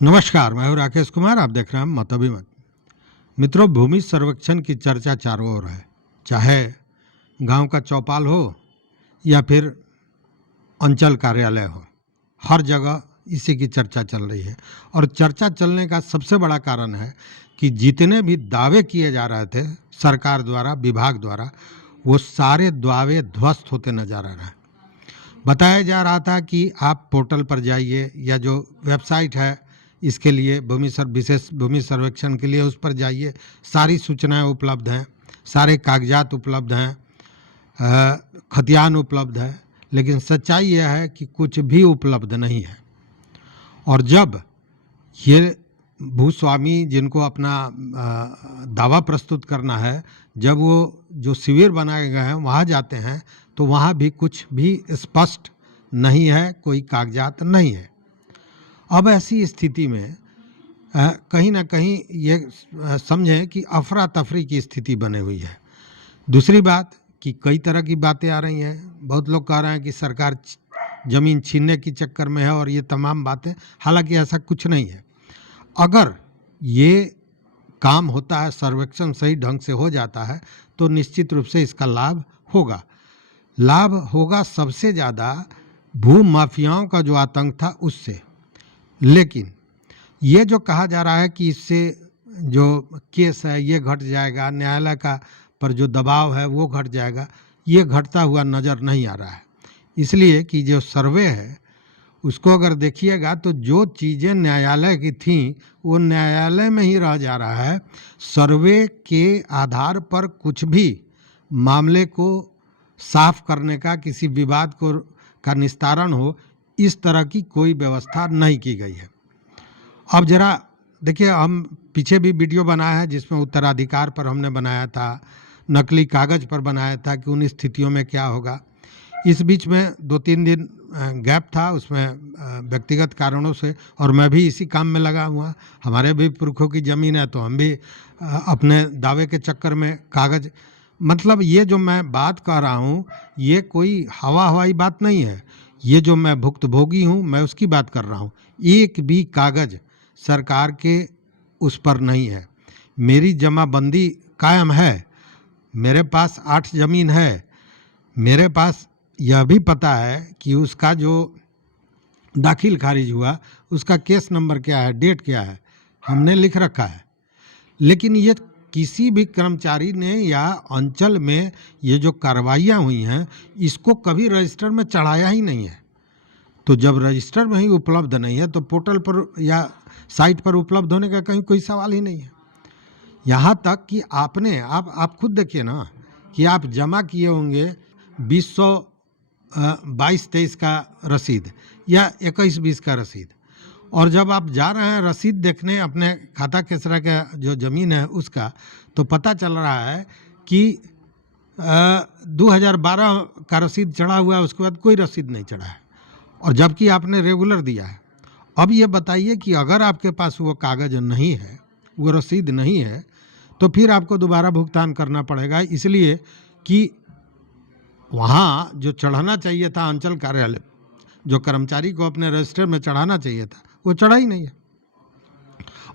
नमस्कार, मैं हूं राकेश कुमार। आप देख रहे हैं मत अभी मत। मित्रों, भूमि सर्वेक्षण की चर्चा चारों ओर है। चाहे गांव का चौपाल हो या फिर अंचल कार्यालय हो, हर जगह इसी की चर्चा चल रही है। और चर्चा चलने का सबसे बड़ा कारण है कि जितने भी दावे किए जा रहे थे सरकार द्वारा, विभाग द्वारा, वो सारे दावे ध्वस्त होते नजर आ रहे हैं। बताया जा रहा था कि आप पोर्टल पर जाइए या जो वेबसाइट है इसके लिए विशेष भूमि सर्वेक्षण के लिए, उस पर जाइए, सारी सूचनाएं उपलब्ध हैं, सारे कागजात उपलब्ध हैं, खतियान उपलब्ध है। लेकिन सच्चाई यह है कि कुछ भी उपलब्ध नहीं है। और जब ये भूस्वामी जिनको अपना दावा प्रस्तुत करना है, जब वो जो शिविर बनाए गए हैं वहाँ जाते हैं तो वहाँ भी कुछ भी स्पष्ट नहीं है, कोई कागजात नहीं है। अब ऐसी स्थिति में कहीं ना कहीं ये समझें कि अफरा तफरी की स्थिति बनी हुई है। दूसरी बात कि कई तरह की बातें आ रही हैं। बहुत लोग कह रहे हैं कि सरकार ज़मीन छीनने की चक्कर में है और ये तमाम बातें, हालांकि ऐसा कुछ नहीं है। अगर ये काम होता है, सर्वेक्षण सही ढंग से हो जाता है, तो निश्चित रूप से इसका लाभ होगा। लाभ होगा सबसे ज़्यादा भू माफियाओं का जो आतंक था उससे। लेकिन ये जो कहा जा रहा है कि इससे जो केस है ये घट जाएगा, न्यायालय का पर जो दबाव है वो घट जाएगा, ये घटता हुआ नज़र नहीं आ रहा है। इसलिए कि जो सर्वे है उसको अगर देखिएगा तो जो चीज़ें न्यायालय की थीं वो न्यायालय में ही रह जा रहा है। सर्वे के आधार पर कुछ भी मामले को साफ करने का, किसी विवाद का निस्तारण हो, इस तरह की कोई व्यवस्था नहीं की गई है। अब जरा देखिए, हम पीछे भी वीडियो बनाया है जिसमें उत्तराधिकार पर हमने बनाया था, नकली कागज़ पर बनाया था कि उन स्थितियों में क्या होगा। इस बीच में 2-3 दिन गैप था, उसमें व्यक्तिगत कारणों से, और मैं भी इसी काम में लगा हुआ। हमारे भी पुरखों की ज़मीन है तो हम भी अपने दावे के चक्कर में कागज़, मतलब ये जो मैं बात कर रहा हूँ ये कोई हवाई बात नहीं है। ये जो मैं भुक्तभोगी हूँ मैं उसकी बात कर रहा हूँ। एक भी कागज़ सरकार के उस पर नहीं है। मेरी जमाबंदी कायम है, मेरे पास 8 ज़मीन है, मेरे पास यह भी पता है कि उसका जो दाखिल खारिज हुआ उसका केस नंबर क्या है, डेट क्या है, हमने लिख रखा है। लेकिन ये किसी भी कर्मचारी ने या अंचल में ये जो कार्रवाइयाँ हुई हैं इसको कभी रजिस्टर में चढ़ाया ही नहीं है। तो जब रजिस्टर में ही उपलब्ध नहीं है तो पोर्टल पर या साइट पर उपलब्ध होने का कहीं कोई सवाल ही नहीं है। यहाँ तक कि आप खुद देखिए ना कि आप जमा किए होंगे 22-23 का रसीद या 21-20 का रसीद, और जब आप जा रहे हैं रसीद देखने अपने खाता खेसरा का जो ज़मीन है उसका, तो पता चल रहा है कि 2012 का रसीद चढ़ा हुआ है, उसके बाद कोई रसीद नहीं चढ़ा है, और जबकि आपने रेगुलर दिया है। अब ये बताइए कि अगर आपके पास वो कागज़ नहीं है, वो रसीद नहीं है, तो फिर आपको दोबारा भुगतान करना पड़ेगा, इसलिए कि वहाँ जो चढ़ाना चाहिए था अंचल कार्यालय, जो कर्मचारी को अपने रजिस्टर में चढ़ाना चाहिए था, वो चढ़ा ही नहीं है,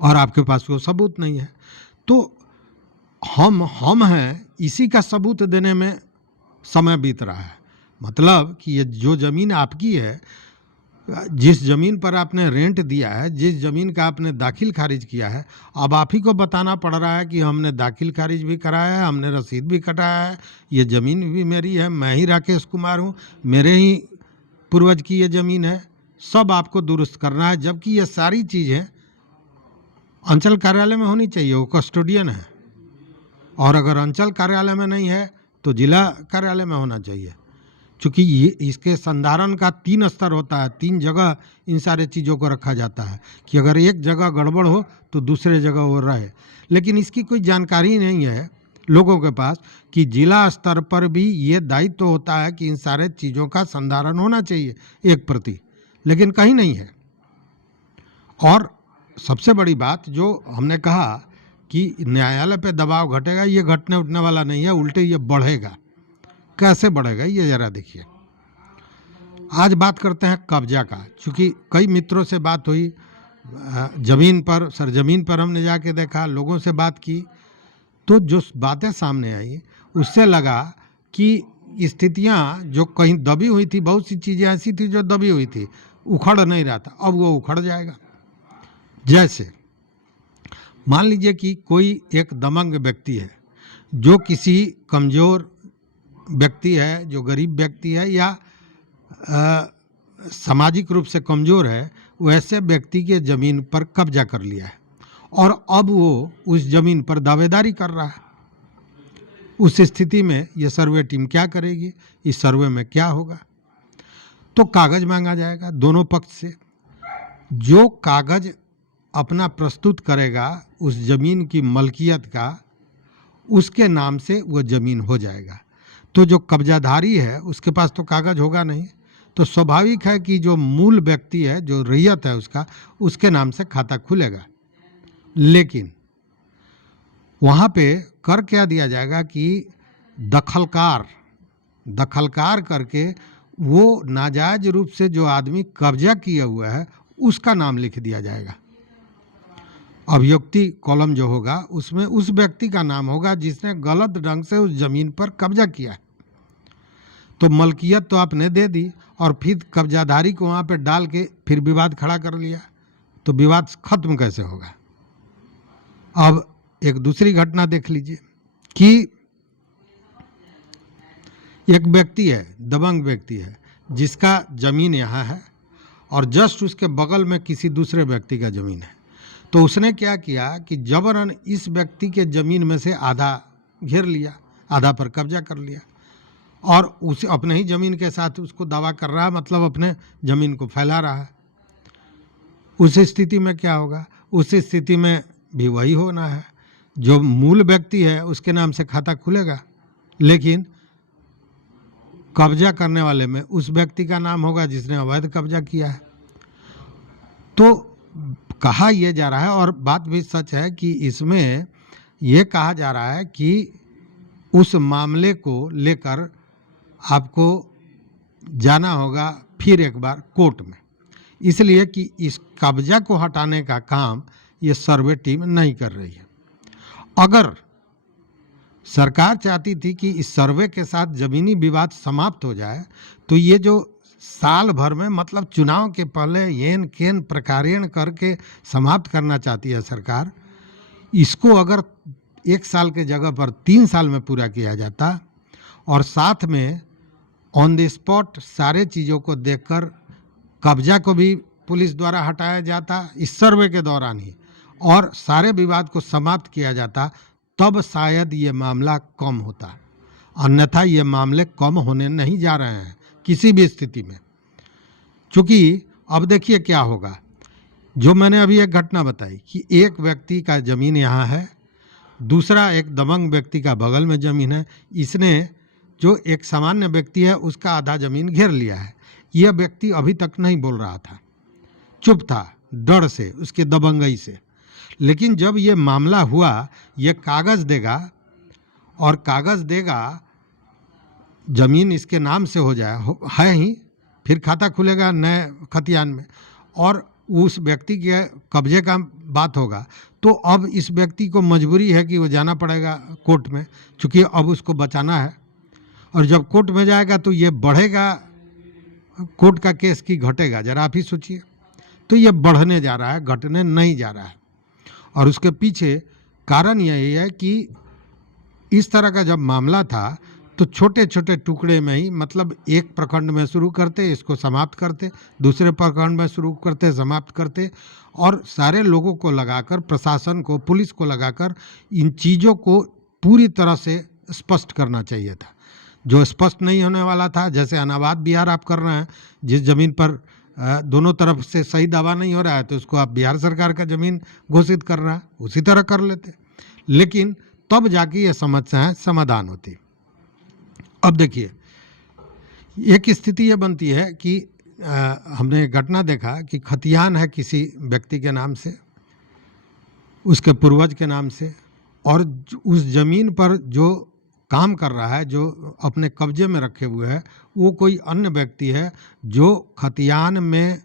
और आपके पास वो सबूत नहीं है। तो हम हैं, इसी का सबूत देने में समय बीत रहा है। मतलब कि ये जो ज़मीन आपकी है, जिस ज़मीन पर आपने रेंट दिया है, जिस ज़मीन का आपने दाखिल खारिज किया है, अब आप ही को बताना पड़ रहा है कि हमने दाखिल खारिज भी कराया है, हमने रसीद भी कटाया है, ये ज़मीन भी मेरी है, मैं ही राकेश कुमार हूँ, मेरे ही पूर्वज की ये ज़मीन है, सब आपको दुरुस्त करना है। जबकि ये सारी चीज़ें अंचल कार्यालय में होनी चाहिए, वो कस्टोडियन है, और अगर अंचल कार्यालय में नहीं है तो जिला कार्यालय में होना चाहिए। चूँकि ये इसके संधारण का 3 स्तर होता है, 3 जगह इन सारे चीज़ों को रखा जाता है कि अगर एक जगह गड़बड़ हो तो दूसरे जगह वो रहे। लेकिन इसकी कोई जानकारी नहीं है लोगों के पास कि जिला स्तर पर भी ये दायित्व तो होता है कि इन सारे चीज़ों का संधारण होना चाहिए एक प्रति, लेकिन कहीं नहीं है। और सबसे बड़ी बात जो हमने कहा कि न्यायालय पे दबाव घटेगा, ये घटने उठने वाला नहीं है, उल्टे ये बढ़ेगा। कैसे बढ़ेगा ये ज़रा देखिए। आज बात करते हैं कब्जा का, चूँकि कई मित्रों से बात हुई, ज़मीन पर सरजमीन पर हमने जाके देखा, लोगों से बात की, तो जो बातें सामने आई उससे लगा कि स्थितियां जो कहीं दबी हुई थी, बहुत सी चीज़ें ऐसी थी जो दबी हुई थी, उखड़ नहीं रहा था, अब वो उखड़ जाएगा। जैसे मान लीजिए कि कोई एक दबंग व्यक्ति है, जो किसी कमज़ोर व्यक्ति है, जो गरीब व्यक्ति है या सामाजिक रूप से कमज़ोर है, वैसे व्यक्ति के ज़मीन पर कब्जा कर लिया है और अब वो उस ज़मीन पर दावेदारी कर रहा है। उस स्थिति में ये सर्वे टीम क्या करेगी? इस सर्वे में क्या होगा? तो कागज़ मांगा जाएगा दोनों पक्ष से। जो कागज़ अपना प्रस्तुत करेगा उस ज़मीन की मलकियत का, उसके नाम से वो ज़मीन हो जाएगा। तो जो कब्जाधारी है उसके पास तो कागज़ होगा नहीं, तो स्वाभाविक है कि जो मूल व्यक्ति है, जो रैयत है उसका, उसके नाम से खाता खुलेगा। लेकिन वहाँ पे कर क्या दिया जाएगा कि दखलकार करके वो नाजायज रूप से जो आदमी कब्जा किया हुआ है उसका नाम लिख दिया जाएगा। अभियुक्ति कॉलम जो होगा उसमें उस व्यक्ति का नाम होगा जिसने गलत ढंग से उस ज़मीन पर कब्जा किया है। तो मलकियत तो आपने दे दी और फिर कब्जाधारी को वहाँ पे डाल के फिर विवाद खड़ा कर लिया, तो विवाद खत्म कैसे होगा? अब एक दूसरी घटना देख लीजिए कि एक व्यक्ति है, दबंग व्यक्ति है, जिसका ज़मीन यहाँ है और जस्ट उसके बगल में किसी दूसरे व्यक्ति का ज़मीन है। तो उसने क्या किया कि जबरन इस व्यक्ति के ज़मीन में से आधा घेर लिया, आधा पर कब्जा कर लिया और उसे अपने ही ज़मीन के साथ उसको दावा कर रहा है, मतलब अपने ज़मीन को फैला रहा है। उस स्थिति में क्या होगा? उस स्थिति में भी वही होना है, जो मूल व्यक्ति है उसके नाम से खाता खुलेगा, लेकिन कब्जा करने वाले में उस व्यक्ति का नाम होगा जिसने अवैध कब्जा किया है। तो कहा यह जा रहा है, और बात भी सच है, कि इसमें यह कहा जा रहा है कि उस मामले को लेकर आपको जाना होगा फिर एक बार कोर्ट में, इसलिए कि इस कब्जा को हटाने का काम ये सर्वे टीम नहीं कर रही है। अगर सरकार चाहती थी कि इस सर्वे के साथ ज़मीनी विवाद समाप्त हो जाए, तो ये जो साल भर में, मतलब चुनाव के पहले येन केन प्रकारेण करके समाप्त करना चाहती है सरकार, इसको अगर 1 साल के जगह पर 3 साल में पूरा किया जाता और साथ में ऑन द स्पॉट सारे चीज़ों को देखकर कब्जा को भी पुलिस द्वारा हटाया जाता इस सर्वे के दौरान ही, और सारे विवाद को समाप्त किया जाता, तब शायद ये मामला कम होता। अन्यथा ये मामले कम होने नहीं जा रहे हैं किसी भी स्थिति में। क्योंकि अब देखिए क्या होगा, जो मैंने अभी एक घटना बताई कि एक व्यक्ति का ज़मीन यहाँ है, दूसरा एक दबंग व्यक्ति का बगल में ज़मीन है, इसने जो एक सामान्य व्यक्ति है उसका आधा ज़मीन घेर लिया है। यह व्यक्ति अभी तक नहीं बोल रहा था, चुप था, डर से, उसके दबंगई से। लेकिन जब ये मामला हुआ, ये कागज़ देगा और कागज़ देगा, ज़मीन इसके नाम से हो जाए, है ही, फिर खाता खुलेगा नए खतियान में और उस व्यक्ति के कब्जे का बात होगा, तो अब इस व्यक्ति को मजबूरी है कि वो जाना पड़ेगा कोर्ट में, चूँकि अब उसको बचाना है। और जब कोर्ट में जाएगा तो ये बढ़ेगा, कोर्ट का केस की घटेगा, जरा आप ही सोचिए। तो ये बढ़ने जा रहा है, घटने नहीं जा रहा है। और उसके पीछे कारण यही है कि इस तरह का जब मामला था तो छोटे छोटे टुकड़े में ही, मतलब एक प्रखंड में शुरू करते, इसको समाप्त करते, दूसरे प्रखंड में शुरू करते, समाप्त करते, और सारे लोगों को लगाकर, प्रशासन को, पुलिस को लगाकर इन चीज़ों को पूरी तरह से स्पष्ट करना चाहिए था, जो स्पष्ट नहीं होने वाला था। जैसे अनाबाद बिहार आप कर रहे हैं, जिस ज़मीन पर दोनों तरफ से सही दावा नहीं हो रहा है तो उसको आप बिहार सरकार का ज़मीन घोषित कर रहा है, उसी तरह कर लेते, लेकिन तब जाके ये समस्याएं समाधान होती। अब देखिए, एक स्थिति ये बनती है कि हमने एक घटना देखा कि खतियान है किसी व्यक्ति के नाम से, उसके पूर्वज के नाम से, और उस ज़मीन पर जो काम कर रहा है, जो अपने कब्जे में रखे हुए है, वो कोई अन्य व्यक्ति है जो खतियान में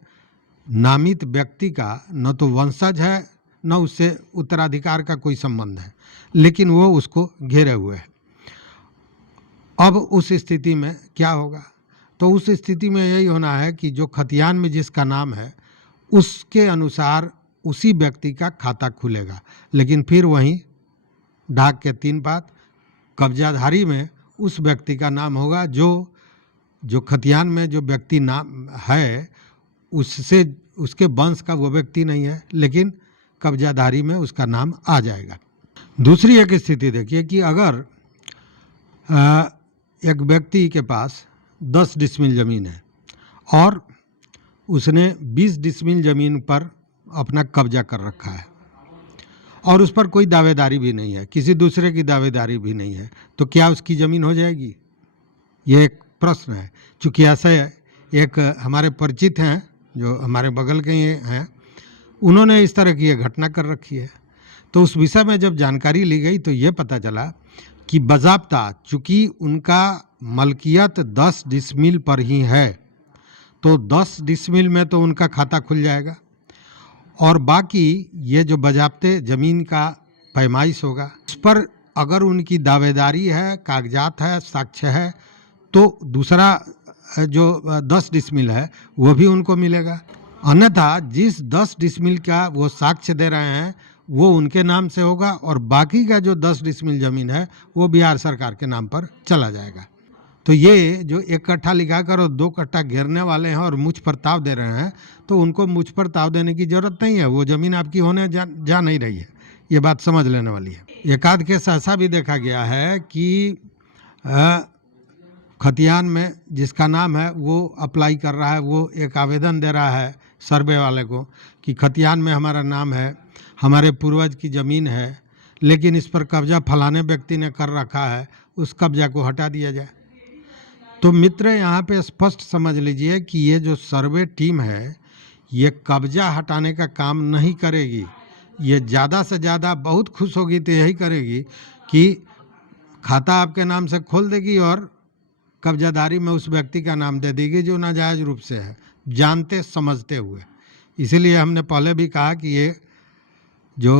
नामित व्यक्ति का न तो वंशज है न उससे उत्तराधिकार का कोई संबंध है, लेकिन वो उसको घेरे हुए है। अब उस स्थिति में क्या होगा? तो उस स्थिति में यही होना है कि जो खतियान में जिसका नाम है उसके अनुसार उसी व्यक्ति का खाता खुलेगा, लेकिन फिर वहीं डाक के 3 पात कब्जाधारी में उस व्यक्ति का नाम होगा जो खतियान में जो व्यक्ति नाम है उससे उसके वंश का वो व्यक्ति नहीं है, लेकिन कब्जाधारी में उसका नाम आ जाएगा। दूसरी एक स्थिति देखिए कि अगर एक व्यक्ति के पास 10 डिसमिल ज़मीन है और उसने 20 डिसमिल ज़मीन पर अपना कब्जा कर रखा है और उस पर कोई दावेदारी भी नहीं है, किसी दूसरे की दावेदारी भी नहीं है, तो क्या उसकी ज़मीन हो जाएगी? ये एक प्रश्न है। चूँकि ऐसे एक हमारे परिचित हैं जो हमारे बगल के ही हैं, उन्होंने इस तरह की ये घटना कर रखी है। तो उस विषय में जब जानकारी ली गई तो ये पता चला कि बज़ाब्ता चूँकि उनका मलकियत 10 डिसमिल पर ही है, तो 10 डिसमिल में तो उनका खाता खुल जाएगा और बाकी ये जो बज़ाब्ते ज़मीन का पैमाइश होगा उस पर अगर उनकी दावेदारी है, कागजात है, साक्ष्य है, तो दूसरा जो 10 डिसमिल है वो भी उनको मिलेगा। अन्यथा जिस 10 डिसमिल का वो साक्ष्य दे रहे हैं वो उनके नाम से होगा और बाकी का जो 10 डिसमिल ज़मीन है वो बिहार सरकार के नाम पर चला जाएगा। तो ये जो 1 कट्ठा लिखा कर और 2 कट्ठा घेरने वाले हैं और मुझ पर ताव दे रहे हैं, तो उनको मुझ पर ताव देने की ज़रूरत नहीं है, वो ज़मीन आपकी होने जा नहीं रही है। ये बात समझ लेने वाली है। एक आध केस ऐसा भी देखा गया है कि खतियान में जिसका नाम है वो अप्लाई कर रहा है, वो एक आवेदन दे रहा है सर्वे वाले को कि खतियान में हमारा नाम है, हमारे पूर्वज की ज़मीन है, लेकिन इस पर कब्जा फलाने व्यक्ति ने कर रखा है, उस कब्जा को हटा दिया जाए। तो मित्र यहाँ पे स्पष्ट समझ लीजिए कि ये जो सर्वे टीम है ये कब्जा हटाने का काम नहीं करेगी। ये ज़्यादा से ज़्यादा बहुत खुश होगी तो यही करेगी कि खाता आपके नाम से खोल देगी और कब्जादारी में उस व्यक्ति का नाम दे देगी जो नाजायज़ रूप से है, जानते समझते हुए। इसीलिए हमने पहले भी कहा कि ये जो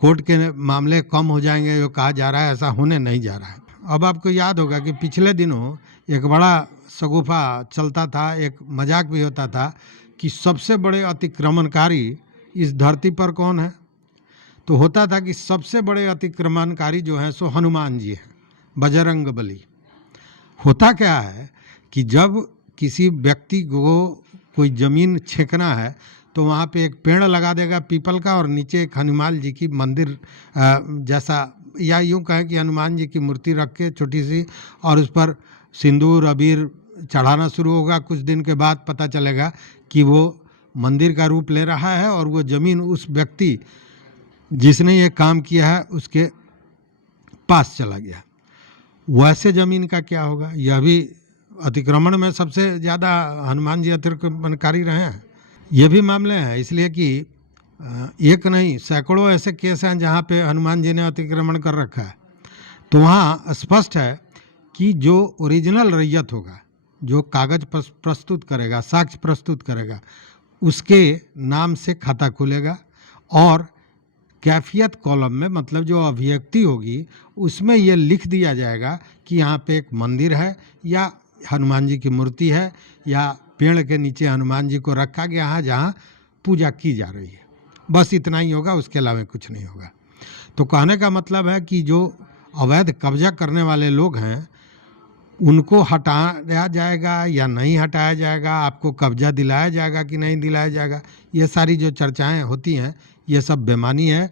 कोर्ट के मामले कम हो जाएंगे जो कहा जा रहा है, ऐसा होने नहीं जा रहा है। अब आपको याद होगा कि पिछले दिनों एक बड़ा शगुफा चलता था, एक मजाक भी होता था कि सबसे बड़े अतिक्रमणकारी इस धरती पर कौन है? तो होता था कि सबसे बड़े अतिक्रमणकारी जो हैं सो हनुमान जी हैं, बजरंग बली। होता क्या है कि जब किसी व्यक्ति को कोई ज़मीन छेकना है तो वहाँ पे एक पेड़ लगा देगा पीपल का और नीचे एक हनुमान जी की मंदिर जैसा, या यूँ कहें कि हनुमान जी की मूर्ति रख के छोटी सी, और उस पर सिंदूर अबीर चढ़ाना शुरू होगा। कुछ दिन के बाद पता चलेगा कि वो मंदिर का रूप ले रहा है और वो ज़मीन उस व्यक्ति जिसने ये काम किया है उसके पास चला गया। वैसे ज़मीन का क्या होगा? यह भी अतिक्रमण में सबसे ज़्यादा हनुमान जी अतिक्रमणकारी रहे हैं। ये भी मामले हैं, इसलिए कि एक नहीं सैकड़ों ऐसे केस हैं जहाँ पे हनुमान जी ने अतिक्रमण कर रखा है। तो वहाँ स्पष्ट है कि जो ओरिजिनल रैयत होगा, जो कागज़ प्रस्तुत करेगा, साक्ष्य प्रस्तुत करेगा, उसके नाम से खाता खुलेगा और कैफियत कॉलम में, मतलब जो अभिव्यक्ति होगी उसमें ये लिख दिया जाएगा कि यहाँ पे एक मंदिर है या हनुमान जी की मूर्ति है या पेड़ के नीचे हनुमान जी को रखा गया है जहाँ पूजा की जा रही है। बस इतना ही होगा, उसके अलावा कुछ नहीं होगा। तो कहने का मतलब है कि जो अवैध कब्जा करने वाले लोग हैं उनको हटाया जाएगा या नहीं हटाया जाएगा, आपको कब्जा दिलाया जाएगा कि नहीं दिलाया जाएगा, ये सारी जो चर्चाएं होती हैं ये सब बेमानी है।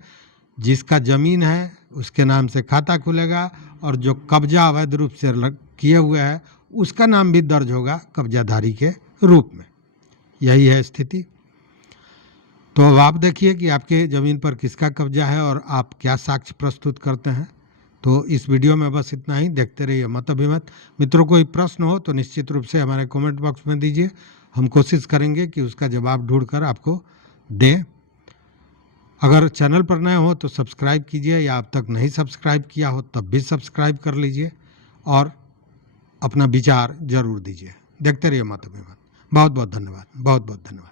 जिसका ज़मीन है उसके नाम से खाता खुलेगा और जो कब्जा अवैध रूप से किए हुए है उसका नाम भी दर्ज होगा कब्जाधारी के रूप में। यही है स्थिति। तो अब आप देखिए कि आपके ज़मीन पर किसका कब्जा है और आप क्या साक्ष्य प्रस्तुत करते हैं। तो इस वीडियो में बस इतना ही। देखते रहिए मत अभिमत। मित्रों, कोई प्रश्न हो तो निश्चित रूप से हमारे कमेंट बॉक्स में दीजिए, हम कोशिश करेंगे कि उसका जवाब ढूंढकर आपको दें। अगर चैनल पर नए हो तो सब्सक्राइब कीजिए, या अब तक नहीं सब्सक्राइब किया हो तब भी सब्सक्राइब कर लीजिए और अपना विचार जरूर दीजिए। देखते रहिए मत अभिमत। बहुत बहुत धन्यवाद, बहुत बहुत धन्यवाद।